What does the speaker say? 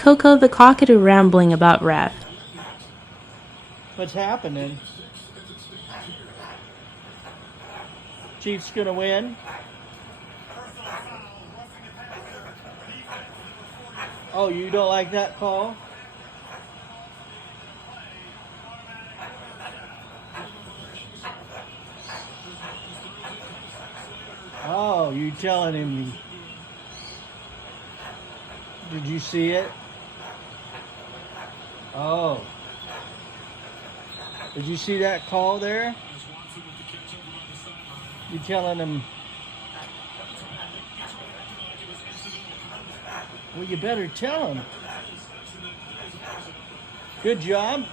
Coco the cockatoo rambling about Rev. What's happening? Chief's gonna win. Oh, you don't like that call? Oh, you telling him? Did you see it? Oh. Did you see that call there? You telling him? Well, you better tell him. Good job.